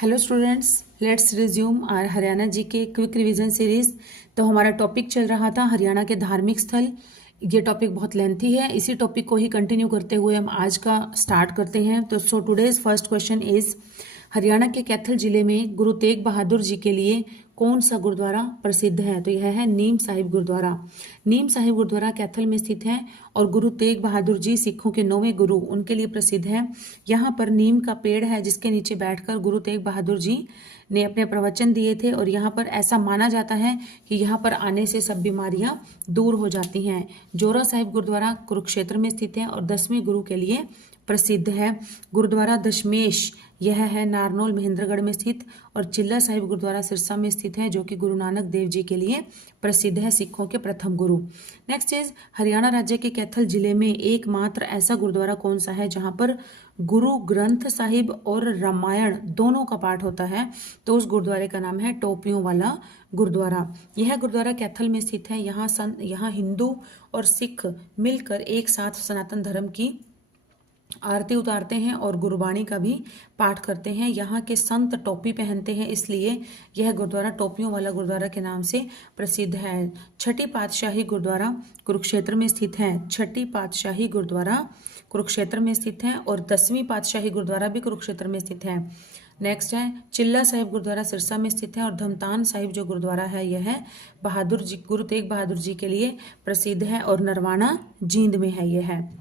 Hello students, let's resume our Haryana G K quick revision series. तो हमारा topic चल रहा था हरियाणा के धार्मिक स्थल। ये टॉपिक बहुत लेंथी है, इसी टॉपिक को ही कंटिन्यू करते हुए हम आज का स्टार्ट करते हैं। तो today's first question is, Haryana के कैथल जिले में गुरु तेग बहादुर जी के लिए कौन सा गुरुद्वारा प्रसिद्ध है? तो यह है नीम साहिब गुरुद्वारा। नीम साहिब गुरुद्वारा कैथल में स्थित है और गुरु तेग बहादुर जी सिखों के 9वें गुरु, उनके लिए प्रसिद्ध है। यहाँ पर नीम का पेड़ है जिसके नीचे बैठकर गुरु तेग बहादुर जी ने अपने प्रवचन दिए थे और यहाँ पर ऐसा माना जाता है कि यहाँ पर आने से सब बीमारियां दूर हो जाती हैं। जोरा साहिब गुरुद्वारा कुरुक्षेत्र में स्थित है और 10वें गुरु के लिए प्रसिद्ध है। गुरुद्वारा दशमेश यह है नारनौल महेंद्रगढ़ में स्थित, और चिल्ला साहिब गुरुद्वारा सिरसा में स्थित है जो कि गुरु नानक देव जी के लिए प्रसिद्ध है, सिखों के प्रथम गुरु। नेक्स्ट इज, हरियाणा राज्य के कैथल जिले में एकमात्र ऐसा गुरुद्वारा कौन सा है जहां पर गुरु ग्रंथ साहिब और रामायण दोनों का पाठ होता है? तो उस गुरुद्वारे का नाम है टोपियों वाला गुरुद्वारा। यह गुरुद्वारा कैथल में स्थित है। यहाँ हिंदू और सिख मिलकर एक साथ सनातन धर्म की आरती उतारते हैं और गुरबाणी का भी पाठ करते हैं। यहाँ के संत टोपी पहनते हैं, इसलिए यह गुरुद्वारा टोपियों वाला गुरुद्वारा के नाम से प्रसिद्ध है। छठी पातशाही गुरुद्वारा कुरुक्षेत्र में स्थित है। छठी पातशाही गुरुद्वारा कुरुक्षेत्र में स्थित है और 10वीं पातशाही गुरुद्वारा भी कुरुक्षेत्र में स्थित है। नेक्स्ट है चिल्ला साहिब गुरुद्वारा सिरसा में स्थित है और धमतान साहिब जो गुरुद्वारा है यह बहादुर जी, गुरु तेग बहादुर जी के लिए प्रसिद्ध है और नरवाना जींद में है यह है।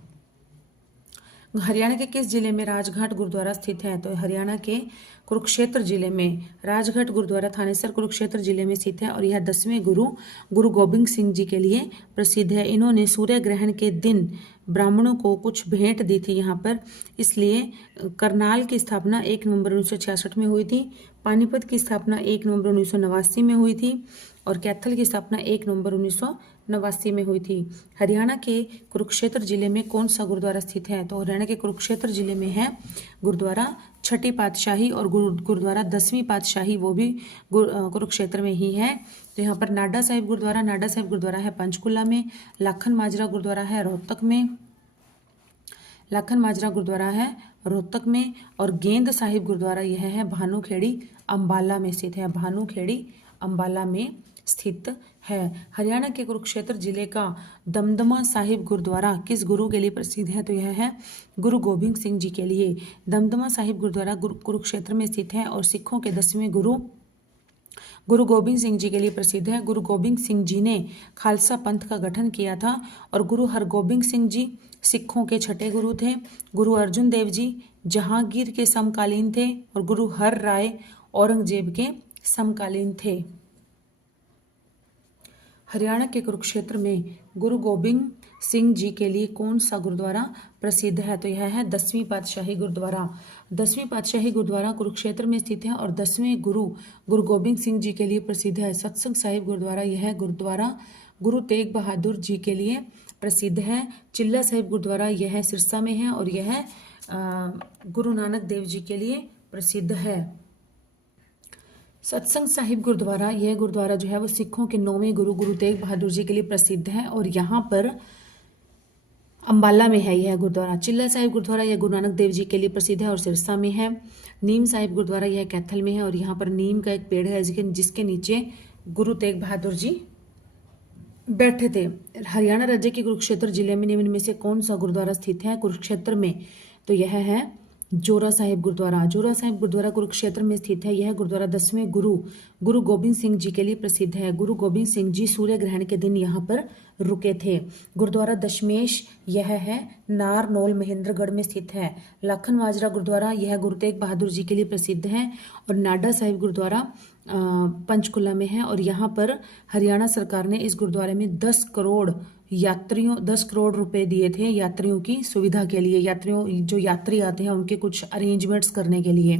हरियाणा के किस जिले में राजघाट गुरुद्वारा स्थित है? तो हरियाणा के कुरुक्षेत्र जिले में राजघाट गुरुद्वारा थानेसर कुरुक्षेत्र जिले में स्थित है और यह 10वें गुरु गुरु गोबिंद सिंह जी के लिए प्रसिद्ध है। इन्होंने सूर्य ग्रहण के दिन ब्राह्मणों को कुछ भेंट दी थी यहाँ पर, इसलिए करनाल की स्थापना 1 नवंबर 1966 में हुई थी। पानीपत की स्थापना 1 नवंबर 1989 में हुई थी और कैथल की स्थापना 1 नवंबर 1989 में हुई थी। हरियाणा के कुरुक्षेत्र जिले में कौन सा गुरुद्वारा स्थित है? तो हरियाणा के कुरुक्षेत्र जिले में है गुरुद्वारा छठी पातशाही और गुरुद्वारा 10वीं पातशाही, वो भी कुरुक्षेत्र में ही है। तो यहाँ पर नाडा साहिब गुरुद्वारा है पंचकुला में, लाखन माजरा गुरुद्वारा है रोहतक में, और गेंद साहिब गुरुद्वारा यह है भानुखेड़ी अंबाला में स्थित है। भानुखेड़ी अंबाला में स्थित है। हरियाणा के कुरुक्षेत्र जिले का दमदमा साहिब गुरुद्वारा किस गुरु के लिए प्रसिद्ध है? तो यह है गुरु गोबिंद सिंह जी के लिए। दमदमा साहिब गुरुद्वारा कुरुक्षेत्र में स्थित है और सिखों के 10वें गुरु गोबिंद सिंह जी के लिए प्रसिद्ध है। गुरु गोबिंद सिंह जी ने खालसा पंथ का गठन किया था और गुरु हरगोबिंद सिंह जी सिखों के छठे गुरु थे। गुरु अर्जुन देव जी जहांगीर के समकालीन थे और गुरु हर राय औरंगजेब के समकालीन थे। हरियाणा के कुरुक्षेत्र में गुरु गोबिंद सिंह जी के लिए कौन सा गुरुद्वारा प्रसिद्ध है? तो यह है 10वीं पातशाही गुरुद्वारा। 10वीं पातशाही गुरुद्वारा कुरुक्षेत्र में स्थित है और 10वें गुरु गुरु गोबिंद सिंह जी के लिए प्रसिद्ध है। सत्संग साहिब गुरुद्वारा यह गुरुद्वारा गुरु तेग बहादुर जी के लिए प्रसिद्ध है। चिल्ला साहिब गुरुद्वारा यह सिरसा में है और यह गुरु नानक देव जी के लिए प्रसिद्ध है। सत्संग साहिब गुरुद्वारा, यह गुरुद्वारा जो है वो सिखों के 9वें गुरु गुरु तेग बहादुर जी के लिए प्रसिद्ध है और यहाँ पर अंबाला में है यह गुरुद्वारा। चिल्ला साहिब गुरुद्वारा यह गुरु नानक देव जी के लिए प्रसिद्ध है और सिरसा में है। नीम साहिब गुरुद्वारा यह कैथल में है और यहाँ पर नीम का एक पेड़ है जिसके नीचे गुरु तेग बहादुर जी बैठे थे। हरियाणा राज्य के कुरुक्षेत्र जिले में निम्न में से कौन सा गुरुद्वारा स्थित है कुरुक्षेत्र में? तो यह है जोरा साहिब गुरुद्वारा। जोरा साहिब गुरुद्वारा कुरुक्षेत्र में स्थित है। यह गुरुद्वारा 10वें गुरु गुरु गोबिंद सिंह जी के लिए प्रसिद्ध है। गुरु गोबिंद सिंह जी सूर्य ग्रहण के दिन यहाँ पर रुके थे। गुरुद्वारा दशमेश यह है नारनौल महेंद्रगढ़ में स्थित है। लाखन माजरा गुरुद्वारा यह गुरु तेग बहादुर जी के लिए प्रसिद्ध है और नाडा साहिब गुरुद्वारा पंचकुला में है और यहाँ पर हरियाणा सरकार ने इस गुरुद्वारे में 10 करोड़ रुपए दिए थे यात्रियों की सुविधा के लिए। जो यात्री आते हैं उनके कुछ अरेंजमेंट्स करने के लिए,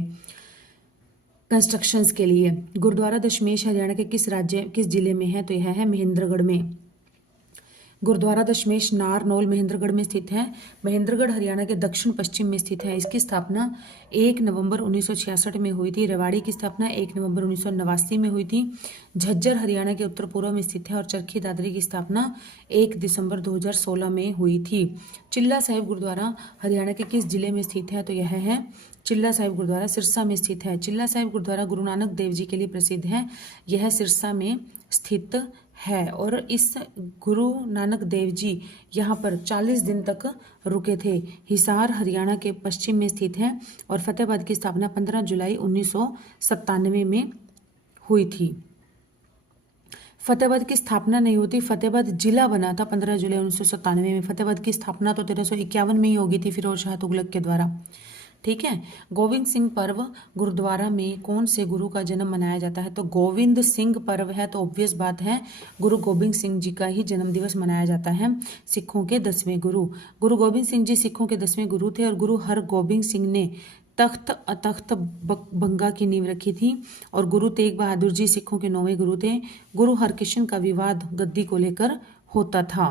कंस्ट्रक्शंस के लिए। गुरुद्वारा दशमेश हरियाणा के किस जिले में है? तो यह है महेंद्रगढ़ में। गुरुद्वारा दशमेश नारनौल महेंद्रगढ़ में स्थित है। महेंद्रगढ़ हरियाणा के दक्षिण पश्चिम में स्थित है। इसकी स्थापना 1 नवंबर 1966 में हुई थी। रेवाड़ी की स्थापना 1 नवंबर 1989 में हुई थी। झज्जर हरियाणा के उत्तर पूर्व में स्थित है और चरखी दादरी की स्थापना 1 दिसंबर 2016 में हुई थी। चिल्ला साहिब गुरुद्वारा हरियाणा के किस जिले में स्थित है? तो यह है चिल्ला साहिब गुरुद्वारा सिरसा में स्थित है। चिल्ला साहिब गुरुद्वारा गुरु नानक देव जी के लिए प्रसिद्ध है। यह सिरसा में स्थित है और इस गुरु नानक देव जी यहाँ पर 40 दिन तक रुके थे। हिसार हरियाणा के पश्चिम में स्थित है और फतेहाबाद की स्थापना 15 जुलाई 1997 में हुई थी। फतेहाबाद की स्थापना नहीं होती, फतेहाबाद जिला बना था 15 जुलाई 1997 में। फतेहाबाद की स्थापना तो 1351 में ही होगी थी फिरोज शाह तुगलक के द्वारा। ठीक है। गोविंद सिंह पर्व गुरुद्वारा में कौन से गुरु का जन्म मनाया जाता है? तो गोविंद सिंह पर्व है तो ऑब्वियस बात है गुरु गोबिंद सिंह जी का ही जन्म दिवस मनाया जाता है। सिखों के 10वें गुरु गुरु गोबिंद सिंह जी सिखों के 10वें गुरु थे और गुरु हरगोबिंद सिंह ने तख्त अतख्त बंगा की नींव रखी थी और गुरु तेग बहादुर जी सिखों के 9वें गुरु थे। गुरु हरकृष्ण का विवाद गद्दी को लेकर होता था।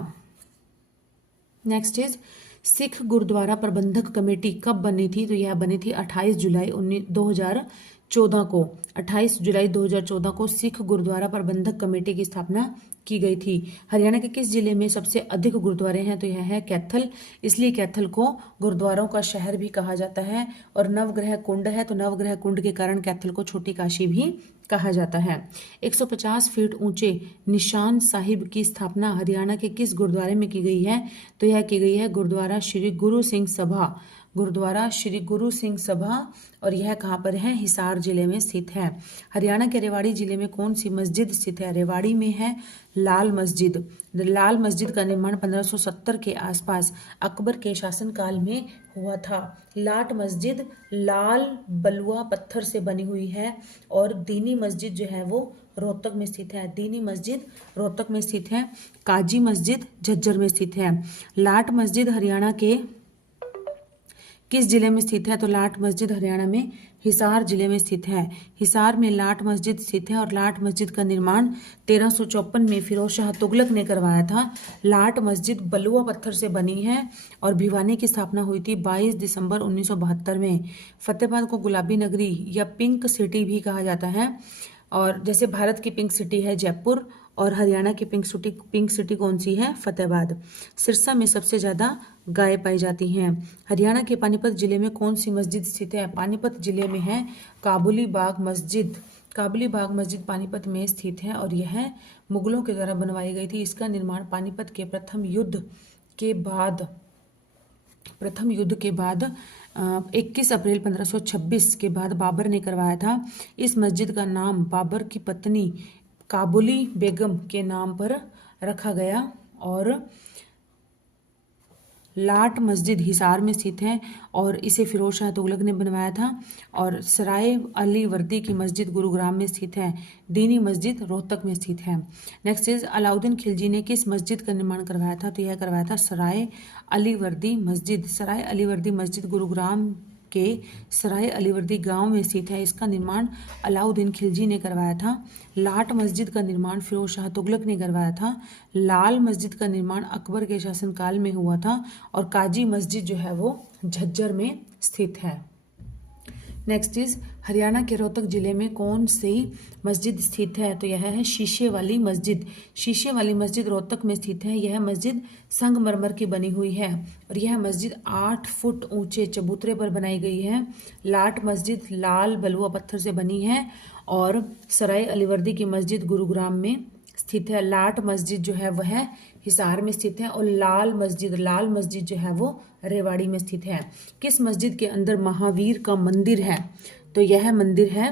नेक्स्ट इज सिख गुरुद्वारा प्रबंधक कमेटी कब बनी थी? तो यह बनी थी 28 जुलाई 2014 को। 28 जुलाई 2014 को सिख गुरुद्वारा प्रबंधक कमेटी की स्थापना की गई थी। हरियाणा के किस जिले में सबसे अधिक गुरुद्वारे हैं? तो यह है कैथल। इसलिए कैथल को गुरुद्वारों का शहर भी कहा जाता है और नवग्रह कुंड है तो नवग्रह कुंड के कारण कैथल को छोटी काशी भी कहा जाता है। 150 फीट ऊंचे निशान साहिब की स्थापना हरियाणा के किस गुरुद्वारे में की गई है? तो यह की गई है गुरुद्वारा श्री गुरु सिंह सभा। गुरुद्वारा श्री गुरु सिंह सभा और यह कहाँ पर है? हिसार जिले में स्थित है। हरियाणा के रेवाड़ी जिले में कौन सी मस्जिद स्थित है? रेवाड़ी में है लाल मस्जिद। लाल मस्जिद का निर्माण 1570 के आसपास अकबर के शासनकाल में हुआ था। लाट मस्जिद लाल बलुआ पत्थर से बनी हुई है और दीनी मस्जिद जो है वो रोहतक में स्थित है। दीनी मस्जिद रोहतक में स्थित है। काजी मस्जिद झज्जर में स्थित है। लाट मस्जिद हरियाणा के किस जिले में स्थित है? तो लाट मस्जिद हरियाणा में हिसार जिले में स्थित है। हिसार में लाट मस्जिद स्थित है और लाट मस्जिद का निर्माण 1354 में फिरोज शाह तुगलक ने करवाया था। लाट मस्जिद बलुआ पत्थर से बनी है और भिवानी की स्थापना हुई थी 22 दिसंबर 1972 में। फतेहाबाद को गुलाबी नगरी या पिंक सिटी भी कहा जाता है और जैसे भारत की पिंक सिटी है जयपुर और हरियाणा की पिंक सिटी कौन सी है? फतेहाबाद। सिरसा में सबसे ज़्यादा गाय पाई जाती हैं। हरियाणा के पानीपत जिले में कौन सी मस्जिद स्थित है? पानीपत जिले में है काबुली बाग मस्जिद। काबुली बाग मस्जिद पानीपत में स्थित है और यह मुगलों के द्वारा बनवाई गई थी। इसका निर्माण पानीपत के प्रथम युद्ध के बाद 21 अप्रैल 1526 के बाद बाबर ने करवाया था। इस मस्जिद का नाम बाबर की पत्नी काबुली बेगम के नाम पर रखा गया और लाट मस्जिद हिसार में स्थित है और इसे फिरोज शाह तुगलक ने बनवाया था और सराय अली वर्दी की मस्जिद गुरुग्राम में स्थित है। दीनी मस्जिद रोहतक में स्थित है। नेक्स्ट इज अलाउद्दीन खिलजी ने किस मस्जिद का निर्माण करवाया था? तो यह करवाया था सराय अली वर्दी मस्जिद। सराय अली वर्दी मस्जिद गुरुग्राम के सराय अलीवर्दी गांव में स्थित है। इसका निर्माण अलाउद्दीन खिलजी ने करवाया था। लाट मस्जिद का निर्माण फिरोज शाह तुगलक ने करवाया था। लाल मस्जिद का निर्माण अकबर के शासनकाल में हुआ था और काजी मस्जिद जो है वो झज्जर में स्थित है। नेक्स्ट इज हरियाणा के रोहतक जिले में कौन सी मस्जिद स्थित है? तो यह है शीशे वाली मस्जिद। शीशे वाली मस्जिद रोहतक में स्थित है। यह मस्जिद संगमरमर की बनी हुई है और यह मस्जिद 8 फुट ऊंचे चबूतरे पर बनाई गई है। लाट मस्जिद लाल बलुआ पत्थर से बनी है और सराय अलीवर्दी की मस्जिद गुरुग्राम में स्थित है। लाट मस्जिद जो है वह हिसार में स्थित है और लाल मस्जिद जो है वो रेवाड़ी में स्थित है। किस मस्जिद के अंदर महावीर का मंदिर है? तो यह मंदिर है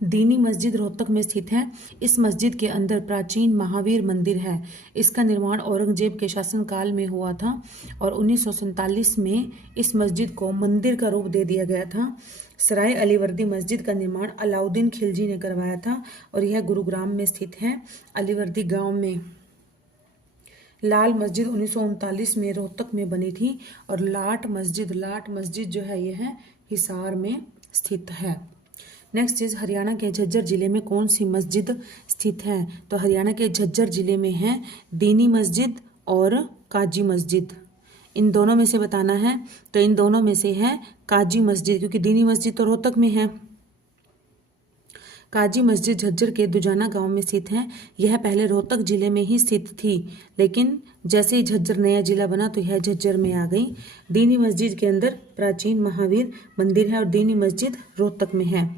दीनी मस्जिद रोहतक में स्थित है। इस मस्जिद के अंदर प्राचीन महावीर मंदिर है। इसका निर्माण औरंगजेब के शासनकाल में हुआ था और 1947 में इस मस्जिद को मंदिर का रूप दे दिया गया था। सराय अलीवर्दी मस्जिद का निर्माण अलाउद्दीन खिलजी ने करवाया था और यह गुरुग्राम में स्थित है अलीवर्दी गांव में। लाल मस्जिद 1939 में रोहतक में बनी थी और लाट मस्जिद जो है यह हिसार में स्थित है। नेक्स्ट इज हरियाणा के झज्जर जिले में कौन सी मस्जिद स्थित है? तो हरियाणा के झज्जर जिले में है दीनी मस्जिद और काजी मस्जिद। इन दोनों में से बताना है, तो इन दोनों में से है काजी मस्जिद, क्योंकि दीनी मस्जिद तो रोहतक में है। काजी मस्जिद झज्जर के दुजाना गांव में स्थित है। यह पहले रोहतक जिले में ही स्थित थी, लेकिन जैसे ही झज्जर नया जिला बना तो यह झज्जर में आ गई। दीनी मस्जिद के अंदर प्राचीन महावीर मंदिर है और दीनी मस्जिद रोहतक में है।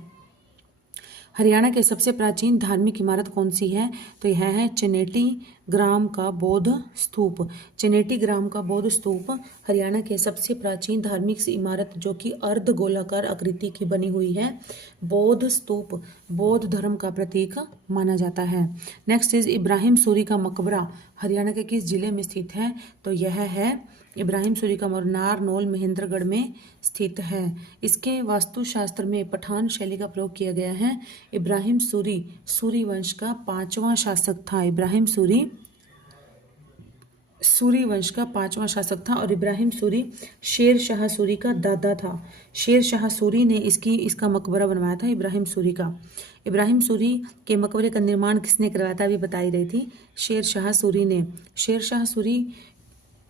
हरियाणा के सबसे प्राचीन धार्मिक इमारत कौन सी है? तो यह है चनेटी ग्राम का बौद्ध स्तूप। चनेटी ग्राम का बौद्ध स्तूप हरियाणा के सबसे प्राचीन धार्मिक इमारत जो कि अर्ध गोलाकार आकृति की बनी हुई है। बौद्ध स्तूप बौद्ध धर्म का प्रतीक माना जाता है। नेक्स्ट इज इब्राहिम सूरी का मकबरा हरियाणा के किस जिले में स्थित है? तो यह है इब्राहिम सूरी का नारनौल महेंद्रगढ़ में स्थित है। इसके वास्तुशास्त्र में पठान शैली का प्रयोग किया गया है। इब्राहिम सूरी सूरी वंश का 5वां शासक था। इब्राहिम सूरी सूरी वंश का 5वां शासक था और इब्राहिम सूरी शेर शाह सूरी का दादा था। शेर शाह सूरी ने इसका मकबरा बनवाया था इब्राहिम सूरी का। इब्राहिम सूरी के मकबरे का निर्माण किसने करवाया था? अभी बताई रही थी, शेर शाह सूरी ने। शेर शाह सूरी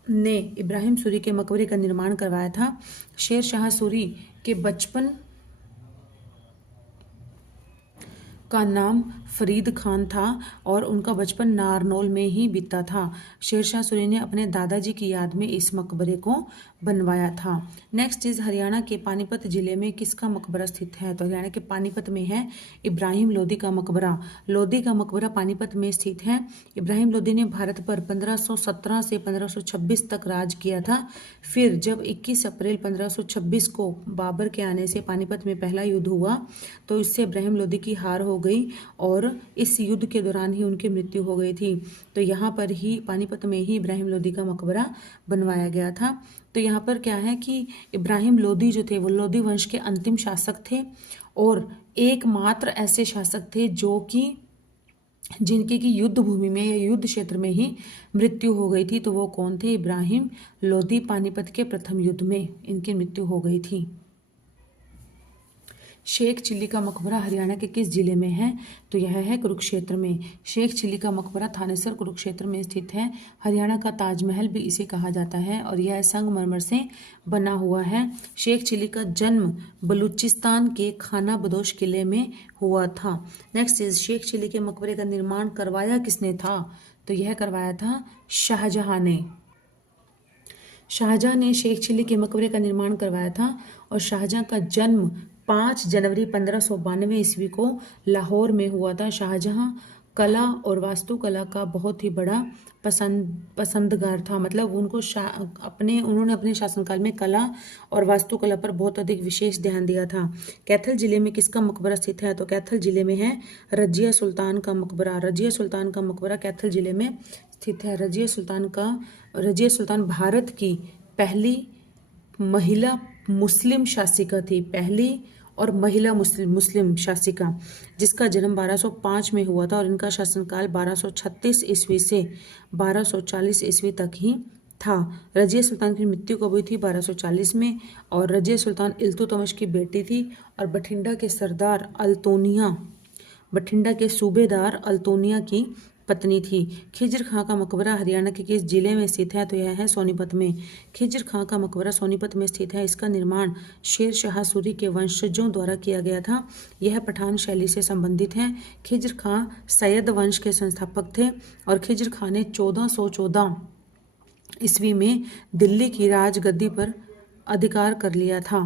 ने इब्राहिम सूरी के मकबरे का निर्माण करवाया था। शेर शाह सूरी के बचपन का नाम फरीद खान था और उनका बचपन नारनौल में ही बीता था। शेरशाह सूरी ने अपने दादाजी की याद में इस मकबरे को बनवाया था। नेक्स्ट इज हरियाणा के पानीपत जिले में किसका मकबरा स्थित है? तो हरियाणा के पानीपत में है इब्राहिम लोदी का मकबरा। लोदी का मकबरा पानीपत में स्थित है। इब्राहिम लोदी ने भारत पर 1517 से 1526 तक राज किया था। फिर जब 21 अप्रैल 1526 को बाबर के आने से पानीपत में पहला युद्ध हुआ तो इससे इब्राहिम लोदी की हार हो गई और इस युद्ध के दौरान ही उनकी मृत्यु हो गई थी। तो यहाँ पर ही पानीपत में ही इब्राहिम लोदी का मकबरा बनवाया गया था। तो यहाँ पर क्या है कि इब्राहिम लोदी जो थे वो लोदी वंश के अंतिम शासक थे और एकमात्र ऐसे शासक थे जो कि जिनके की युद्ध भूमि में या युद्ध क्षेत्र में ही मृत्यु हो गई थी। तो वो कौन थे? इब्राहिम लोदी। पानीपत के प्रथम युद्ध में इनकी मृत्यु हो गई थी। शेख चिल्ली का मकबरा हरियाणा के किस जिले में है? तो यह है कुरुक्षेत्र में। शेख चिल्ली का मकबरा थानेसर कुरुक्षेत्र में स्थित है। हरियाणा का ताजमहल भी इसे कहा जाता है और यह संगमरमर से बना हुआ है। शेख चिल्ली का जन्म बलूचिस्तान के खाना बदोश किले में हुआ था। नेक्स्ट इज शेख चिल्ली के मकबरे का निर्माण करवाया किसने था? तो यह करवाया था शाहजहां ने। शाहजहां ने शेख चिल्ली के मकबरे का निर्माण करवाया था और शाहजहां का जन्म 5 जनवरी 1592 ईस्वी को लाहौर में हुआ था। शाहजहां कला और वास्तुकला का बहुत ही बड़ा पसंदगार था। मतलब उन्होंने अपने शासनकाल में कला और वास्तुकला पर बहुत अधिक विशेष ध्यान दिया था। कैथल जिले में किसका मकबरा स्थित है? तो कैथल जिले में है रजिया सुल्तान का मकबरा। रजिया सुल्तान का मकबरा कैथल जिले में स्थित है। रजिया सुल्तान भारत की पहली महिला मुस्लिम शासिका थी। पहली और महिला मुस्लिम शासिका जिसका जन्म 1205 में हुआ था और इनका शासनकाल 1236 ईस्वी से 1240 ईस्वी तक ही था। रजिया सुल्तान की मृत्यु कब हुई थी? 1240 में। और रजिया सुल्तान इल्तुतमिश की बेटी थी और बठिंडा के सूबेदार अल्तोनिया की पत्नी थी। खिज्र खां का मकबरा हरियाणा के किस जिले में स्थित है? तो यह है सोनीपत में। खिज्र खां का मकबरा सोनीपत में स्थित है। इसका निर्माण शेर शाह सूरी के वंशजों द्वारा किया गया था। यह पठान शैली से संबंधित है। खिज्र खां सैयद वंश के संस्थापक थे और खिज्र खां ने 1414 ईस्वी में दिल्ली की राजगद्दी पर अधिकार कर लिया था।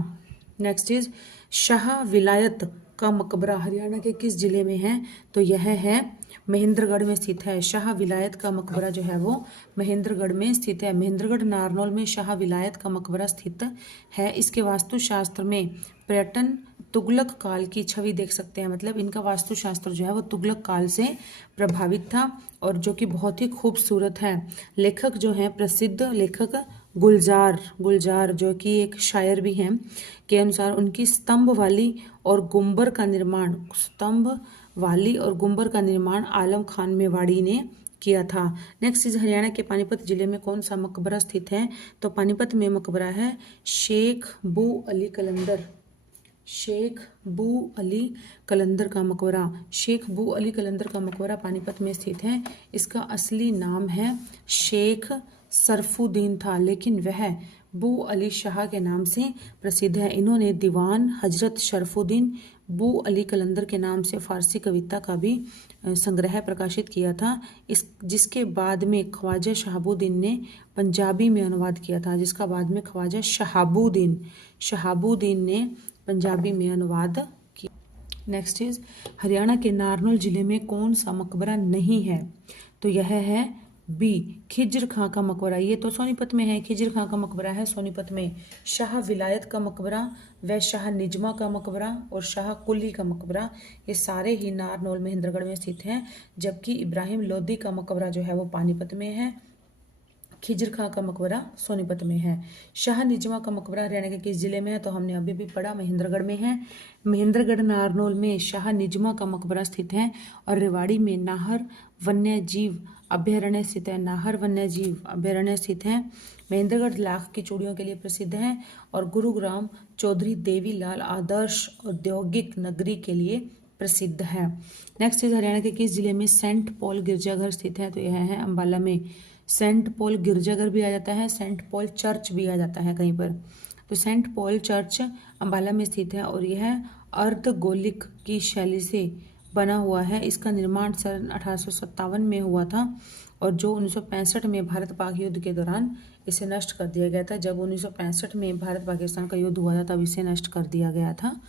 नेक्स्ट इज शाह विलायत का मकबरा हरियाणा के किस जिले में है? तो यह है महेंद्रगढ़ में स्थित है। शाह विलायत का मकबरा जो है वो महेंद्रगढ़ में स्थित है। महेंद्रगढ़ नारनौल में शाह विलायत का मकबरा स्थित है। इसके वास्तुशास्त्र में पर्यटन तुगलक काल की छवि देख सकते हैं। मतलब इनका वास्तुशास्त्र जो है वो तुगलक काल से प्रभावित था और जो कि बहुत ही खूबसूरत है। लेखक जो है प्रसिद्ध लेखक गुलजार जो कि एक शायर भी हैं के अनुसार उनकी स्तंभ वाली और गुंबर का निर्माण आलम खान मेवाड़ी ने किया था। नेक्स्ट इज हरियाणा के पानीपत जिले में कौन सा मकबरा स्थित है? तो पानीपत में मकबरा है शेख बू अली कलंदर शेख बू अली कलंदर का मकबरा। शेख बू अली कलंदर का मकबरा पानीपत में स्थित है। इसका असली नाम है शेख सरफुद्दीन था, लेकिन वह बू अली शाह के नाम से प्रसिद्ध है। इन्होंने दीवान हजरत शरफुद्दीन बू अली कलंदर के नाम से फारसी कविता का भी संग्रह प्रकाशित किया था, जिसके बाद में ख्वाजा शहाबुद्दीन ने पंजाबी में अनुवाद किया था, जिसका बाद में ख्वाजा शहाबुद्दीन ने पंजाबी में अनुवाद किया। नेक्स्ट इज हरियाणा के नारनौल जिले में कौन सा मकबरा नहीं है? तो यह है बी खिज्र खां का मकबरा। ये तो सोनीपत में है, खिज्र खां का मकबरा है सोनीपत में। शाह विलायत का मकबरा व शाह निजमा का मकबरा और शाह कुली का मकबरा, ये सारे ही नारनौल महेंद्रगढ़ में स्थित हैं, जबकि इब्राहिम लोदी का मकबरा जो है वो पानीपत में है। खिज्र खां का मकबरा सोनीपत में है। शाह निजमा का मकबरा हरियाणा के किस जिले में है? तो हमने अभी भी पढ़ा, महेंद्रगढ़ में है। महेंद्रगढ़ नारनौल में शाह निजमा का मकबरा स्थित है और रेवाड़ी में नाहर वन्य जीव अभ्यारण्य स्थित है। नाहर वन्य जीव अभ्यारण्य स्थित है। महेंद्रगढ़ लाख की चूड़ियों के लिए प्रसिद्ध है और गुरुग्राम चौधरी देवीलाल आदर्श औद्योगिक नगरी के लिए प्रसिद्ध है। नेक्स्ट इज हरियाणा के किस जिले में सेंट पॉल गिरजाघर स्थित है? तो यह है अम्बाला में। सेंट पॉल गिरजाघर भी आ जाता है, सेंट पॉल चर्च भी आ जाता है कहीं पर। तो सेंट पॉल चर्च अम्बाला में स्थित है और यह अर्धगोलिक की शैली से बना हुआ है। इसका निर्माण सन 1857 में हुआ था और जो 1965 में भारत पाक युद्ध के दौरान इसे नष्ट कर दिया गया था। जब 1965 में भारत पाकिस्तान का युद्ध हुआ था तब इसे नष्ट कर दिया गया था।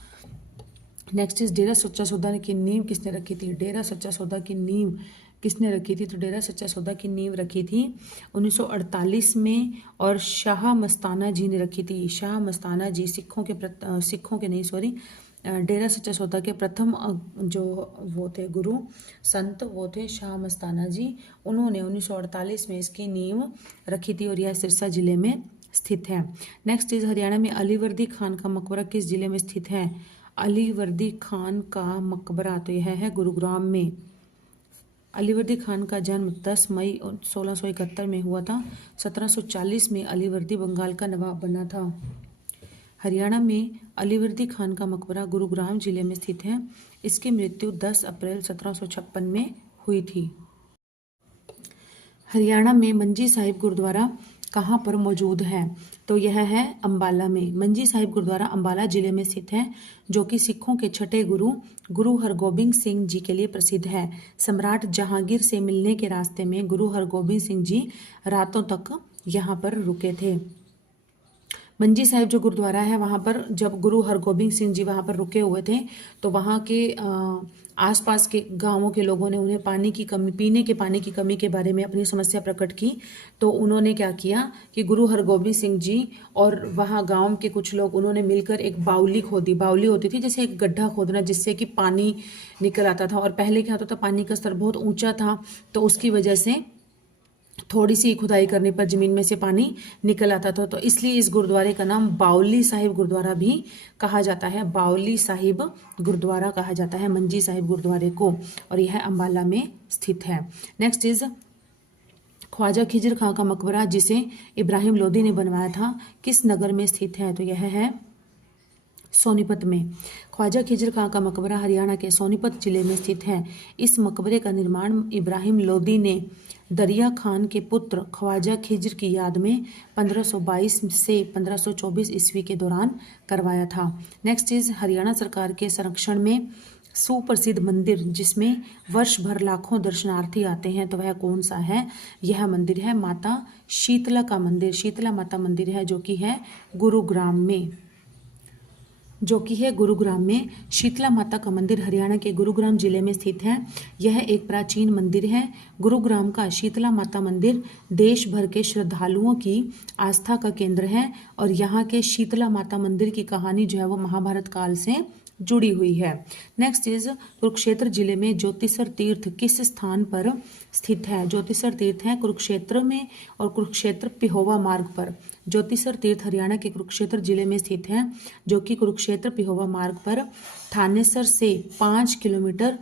नेक्स्ट इज डेरा सच्चा सौदा की नींव किसने रखी थी? डेरा सच्चा सौदा की नींव किसने रखी थी? तो डेरा सच्चा सौदा की नींव रखी थी 1948 में और शाह मस्ताना जी ने रखी थी। शाह मस्ताना जी डेरा सच्चा सौदा के प्रथम जो वो थे गुरु संत वो थे शाह मस्ताना जी। उन्होंने 1948 में इसकी नींव रखी थी और यह सिरसा जिले में स्थित है। नेक्स्ट इज हरियाणा में अलीवर्दी खान का मकबरा किस जिले में स्थित है? अलीवर्दी खान का मकबरा तो यह है गुरुग्राम में। अलीवर्दी खान का जन्म 10 मई 1671 में हुआ था। 1740 में अलीवर्दी बंगाल का नवाब बना था। हरियाणा में अलीवर्दी खान का मकबरा गुरुग्राम जिले में स्थित है। इसकी मृत्यु 10 अप्रैल 1756 में हुई थी। हरियाणा में मंजी साहिब गुरुद्वारा कहाँ पर मौजूद है? तो यह है अम्बाला में। मंजी साहिब गुरुद्वारा अम्बाला जिले में स्थित है, जो कि सिखों के छठे गुरु हरगोबिंद सिंह जी के लिए प्रसिद्ध है। सम्राट जहांगीर से मिलने के रास्ते में गुरु हरगोबिंद सिंह जी रातों तक यहाँ पर रुके थे। मंजी साहिब जो गुरुद्वारा है वहाँ पर जब गुरु हरगोबिंद सिंह जी वहाँ पर रुके हुए थे तो वहाँ के आसपास के गांवों के लोगों ने उन्हें पीने के पानी की कमी के बारे में अपनी समस्या प्रकट की। तो उन्होंने क्या किया कि गुरु हरगोबिंद सिंह जी और वहाँ गांव के कुछ लोग उन्होंने मिलकर एक बावली खोदी। बावली होती थी जैसे एक गड्ढा खोदना जिससे कि पानी निकल आता था, और पहले क्या होता था पानी का स्तर बहुत ऊंचा था तो उसकी वजह से थोड़ी सी खुदाई करने पर जमीन में से पानी निकल आता था। तो इसलिए इस गुरुद्वारे का नाम बावली साहिब गुरुद्वारा भी कहा जाता है। बावली साहिब गुरुद्वारा कहा जाता है मंजी साहिब गुरुद्वारे को, और यह अम्बाला में स्थित है। नेक्स्ट इज ख्वाजा खिज्र खां का मकबरा जिसे इब्राहिम लोदी ने बनवाया था किस नगर में स्थित है? तो यह है सोनीपत में। ख्वाजा खिज्र खां का मकबरा हरियाणा के सोनीपत जिले में स्थित है। इस मकबरे का निर्माण इब्राहिम लोदी ने दरिया खान के पुत्र ख्वाजा खिज्र की याद में 1522 से 1524 ईस्वी के दौरान करवाया था। नेक्स्ट इज हरियाणा सरकार के संरक्षण में सुप्रसिद्ध मंदिर जिसमें वर्ष भर लाखों दर्शनार्थी आते हैं, तो वह कौन सा है? यह मंदिर है माता शीतला का मंदिर। शीतला माता मंदिर है जो कि है गुरुग्राम में। शीतला माता का मंदिर हरियाणा के गुरुग्राम जिले में स्थित है। यह एक प्राचीन मंदिर है। गुरुग्राम का शीतला माता मंदिर देश भर के श्रद्धालुओं की आस्था का केंद्र है और यहाँ के शीतला माता मंदिर की कहानी जो है वो महाभारत काल से जुड़ी हुई है। नेक्स्ट इज कुरुक्षेत्र जिले में ज्योतिसर तीर्थ किस स्थान पर स्थित है? ज्योतिसर तीर्थ है कुरुक्षेत्र में और कुरुक्षेत्र पिहोवा मार्ग पर। ज्योतिसर तीर्थ हरियाणा के कुरुक्षेत्र जिले में स्थित है, जो कि कुरुक्षेत्र पिहोवा मार्ग पर थानेसर से 5 किलोमीटर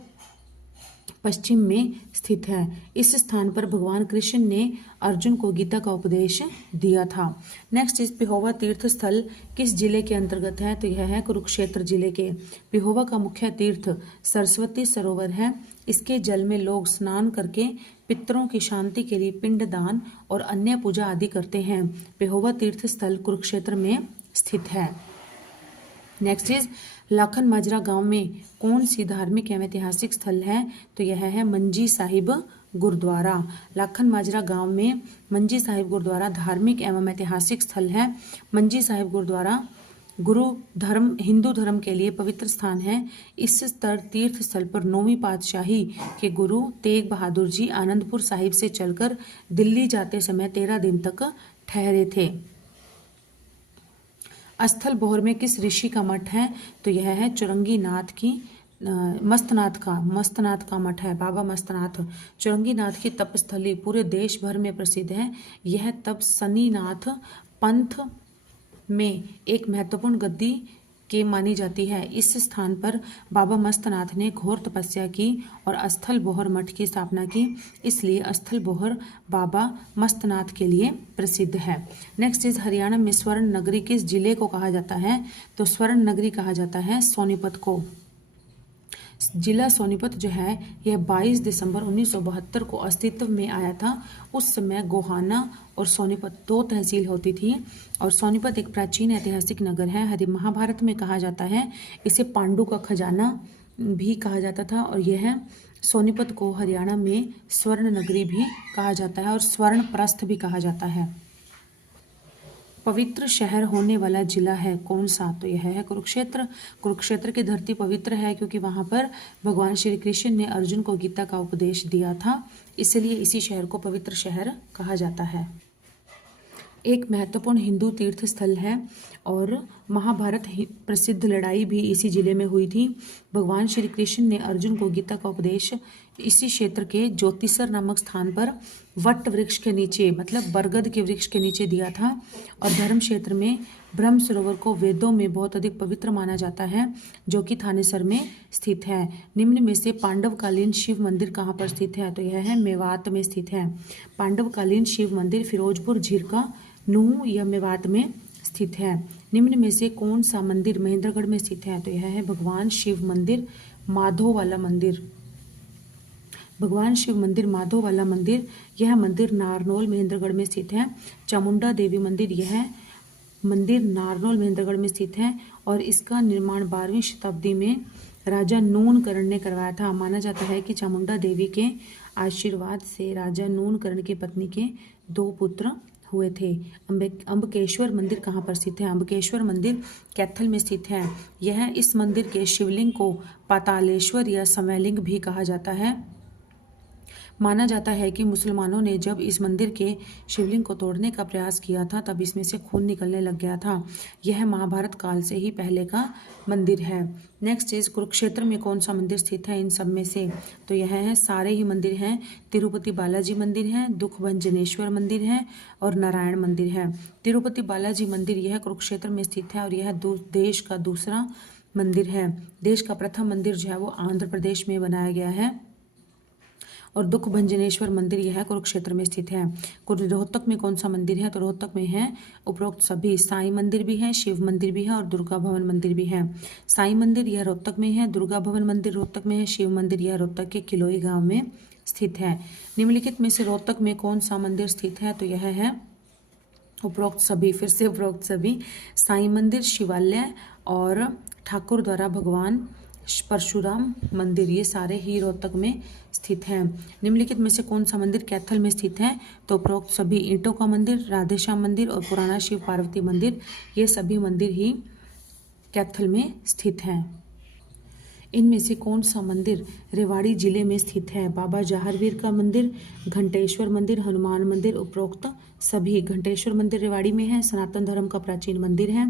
पश्चिम में स्थित है। इस स्थान पर भगवान कृष्ण ने अर्जुन को गीता का उपदेश दिया था। नेक्स्ट इस पिहोवा तीर्थ स्थल किस जिले के अंतर्गत है? तो यह है कुरुक्षेत्र जिले के। पिहोवा का मुख्य तीर्थ सरस्वती सरोवर है। इसके जल में लोग स्नान करके पितरों की शांति के लिए पिंडदान और अन्य पूजा आदि करते हैं। पिहोवा तीर्थ स्थल कुरुक्षेत्र में स्थित है। नेक्स्ट इज लाखन माजरा गांव में कौन सी धार्मिक एवं ऐतिहासिक स्थल है? तो यह है मंजी साहिब गुरुद्वारा। लाखन माजरा गांव में मंजी साहिब गुरुद्वारा धार्मिक एवं ऐतिहासिक स्थल है। मंजी साहिब गुरुद्वारा गुरु धर्म हिंदू धर्म के लिए पवित्र स्थान है। इस तीर्थ स्थल पर 9वीं पातशाही के गुरु तेग बहादुर जी आनंदपुर साहिब से चलकर दिल्ली जाते समय 13 दिन तक ठहरे थे। स्थल बोहर में किस ऋषि का मठ है? तो यह है चुरंगी नाथ की मस्तनाथ का मठ है। बाबा मस्तनाथ चुरंगी नाथ की तपस्थली पूरे देश भर में प्रसिद्ध है। यह तप शनिनाथ पंथ में एक महत्वपूर्ण गद्दी के मानी जाती है। इस स्थान पर बाबा मस्तनाथ ने घोर तपस्या की और स्थल बोहर मठ की स्थापना की, इसलिए स्थल बोहर बाबा मस्तनाथ के लिए प्रसिद्ध है। नेक्स्ट इज हरियाणा में स्वर्ण नगरी किस जिले को कहा जाता है? तो स्वर्ण नगरी कहा जाता है सोनीपत को। जिला सोनीपत जो है यह 22 दिसंबर 1972 को अस्तित्व में आया था। उस समय गोहाना और सोनीपत 2 तहसील होती थी और सोनीपत एक प्राचीन ऐतिहासिक नगर है। हरि महाभारत में कहा जाता है इसे पांडु का खजाना भी कहा जाता था और यह सोनीपत को हरियाणा में स्वर्ण नगरी भी कहा जाता है और स्वर्ण प्रस्थ भी कहा जाता है। पवित्र शहर होने वाला जिला है कौन सा? तो यह है कुरुक्षेत्र। कुरुक्षेत्र की धरती पवित्र है क्योंकि वहां पर भगवान श्री कृष्ण ने अर्जुन को गीता का उपदेश दिया था, इसलिए इसी शहर को पवित्र शहर कहा जाता है। एक महत्वपूर्ण हिंदू तीर्थ स्थल है और महाभारत प्रसिद्ध लड़ाई भी इसी जिले में हुई थी। भगवान श्री कृष्ण ने अर्जुन को गीता का उपदेश इसी क्षेत्र के ज्योतिसर नामक स्थान पर वट वृक्ष के नीचे मतलब बरगद के वृक्ष के नीचे दिया था और धर्म क्षेत्र में ब्रह्म सरोवर को वेदों में बहुत अधिक पवित्र माना जाता है जो कि थानेसर में स्थित है। निम्न में से पांडवकालीन शिव मंदिर कहाँ पर स्थित है? तो यह है मेवात में स्थित है। पांडवकालीन शिव मंदिर फिरोजपुर झीरका नूह या मेवात में स्थित है। निम्न में से कौन सा मंदिर महेंद्रगढ़ में स्थित है? तो यह है भगवान शिव मंदिर माधो वाला मंदिर। भगवान शिव मंदिर माधो वाला मंदिर, यह मंदिर नारनौल महेंद्रगढ़ में स्थित है। चामुंडा देवी मंदिर, यह मंदिर नारनौल महेंद्रगढ़ में स्थित है और इसका निर्माण 12वीं शताब्दी में राजा नूनकरण ने करवाया था। माना जाता है कि चामुंडा देवी के आशीर्वाद से राजा नूनकरण की पत्नी के 2 पुत्र हुए थे। अम्बकेश्वर मंदिर कहाँ पर स्थित है? अम्बकेश्वर मंदिर कैथल में स्थित है। यह इस मंदिर के शिवलिंग को पातालेश्वर या समयलिंग भी कहा जाता है। माना जाता है कि मुसलमानों ने जब इस मंदिर के शिवलिंग को तोड़ने का प्रयास किया था तब इसमें से खून निकलने लग गया था। यह महाभारत काल से ही पहले का मंदिर है। नेक्स्ट इज कुरुक्षेत्र में कौन सा मंदिर स्थित है इन सब में से? तो यह है सारे ही मंदिर हैं। तिरुपति बालाजी मंदिर है, दुखभंजनेश्वर मंदिर है और नारायण मंदिर है। तिरुपति बालाजी मंदिर यह कुरुक्षेत्र में स्थित है और यह देश का दूसरा मंदिर है। देश का प्रथम मंदिर जो है वो आंध्र प्रदेश में बनाया गया है और दुखभंजनेश्वर मंदिर यह कुरुक्षेत्र में स्थित है। रोहतक में कौन सा मंदिर है? तो रोहतक में है उपरोक्त सभी, साईं मंदिर भी है, शिव मंदिर भी है और दुर्गा भवन मंदिर भी है। साईं मंदिर यह रोहतक में है, दुर्गा भवन मंदिर रोहतक में है, शिव मंदिर यह रोहतक के किलोई गांव में स्थित है। निम्नलिखित में से रोहतक में कौन सा मंदिर स्थित है? तो यह है उपरोक्त सभी, फिर से उपरोक्त सभी, साईं मंदिर, शिवालय और ठाकुर द्वारा भगवान परशुराम मंदिर, ये सारे ही रोहतक में स्थित हैं। निम्नलिखित में से कौन सा मंदिर कैथल में स्थित है? तो उपरोक्त सभी, ईंटों का मंदिर, राधेश्याम मंदिर और पुराना शिव पार्वती मंदिर, ये सभी मंदिर ही कैथल में स्थित हैं। इनमें से कौन सा मंदिर रेवाड़ी जिले में स्थित है? बाबा जहारवीर का मंदिर, घंटेश्वर मंदिर, हनुमान मंदिर, उपरोक्त सभी। घंटेश्वर मंदिर रेवाड़ी में है, सनातन धर्म का प्राचीन मंदिर है।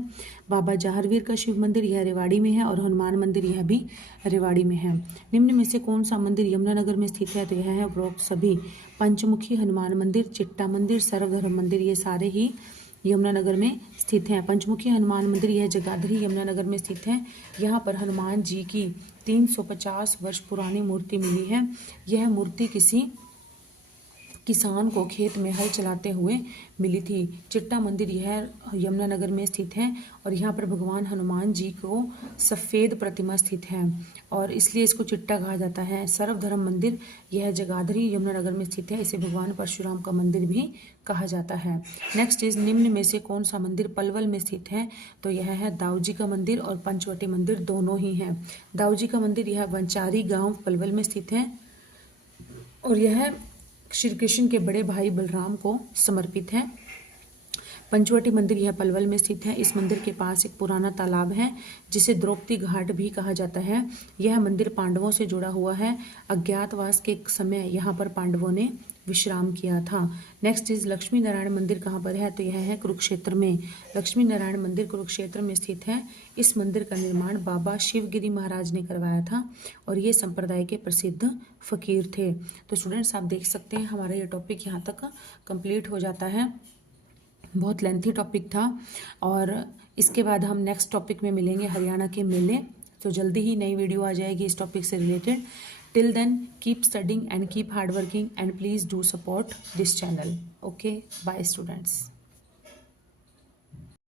बाबा जहारवीर का शिव मंदिर यह रेवाड़ी में है और हनुमान मंदिर यह भी रेवाड़ी में है। निम्न में से कौन सा मंदिर यमुनानगर में स्थित है? तो यह है उपरोक्त सभी। पंचमुखी हनुमान मंदिर, चिट्टा मंदिर, सर्वधर्म मंदिर, ये सारे ही यमुनानगर में स्थित है। पंचमुखी हनुमान मंदिर यह जगाधरी यमुनानगर में स्थित है। यहाँ पर हनुमान जी की 350 वर्ष पुरानी मूर्ति मिली है। यह मूर्ति किसी किसान को खेत में हल चलाते हुए मिली थी। चिट्टा मंदिर यह यमुनानगर में स्थित है और यहाँ पर भगवान हनुमान जी को सफ़ेद प्रतिमा स्थित है और इसलिए इसको चिट्टा कहा जाता है। सर्वधर्म मंदिर यह जगाधरी यमुनानगर में स्थित है। इसे भगवान परशुराम का मंदिर भी कहा जाता है। नेक्स्ट इज निम्न में से कौन सा मंदिर पलवल में स्थित है? तो यह है दाऊजी का मंदिर और पंचवटी मंदिर, दोनों ही हैं। दाऊजी का मंदिर यह वंचारी गांव पलवल में स्थित है और यह श्री कृष्ण के बड़े भाई बलराम को समर्पित है। पंचवटी मंदिर यह पलवल में स्थित है। इस मंदिर के पास एक पुराना तालाब है जिसे द्रौपदी घाट भी कहा जाता है। यह मंदिर पांडवों से जुड़ा हुआ है। अज्ञातवास के समय यहाँ पर पांडवों ने विश्राम किया था। नेक्स्ट इज लक्ष्मी नारायण मंदिर कहाँ पर है? तो यह है कुरुक्षेत्र में। लक्ष्मी नारायण मंदिर कुरुक्षेत्र में स्थित है। इस मंदिर का निर्माण बाबा शिवगिरी महाराज ने करवाया था और ये संप्रदाय के प्रसिद्ध फकीर थे। तो स्टूडेंट्स, आप देख सकते हैं हमारा ये टॉपिक यहाँ तक कंप्लीट हो जाता है। बहुत लेंथी टॉपिक था और इसके बाद हम नेक्स्ट टॉपिक में मिलेंगे, हरियाणा के मेले। तो जल्दी ही नई वीडियो आ जाएगी इस टॉपिक से related. Till then keep studying and keep hard working and please do support this channel. Okay, bye students.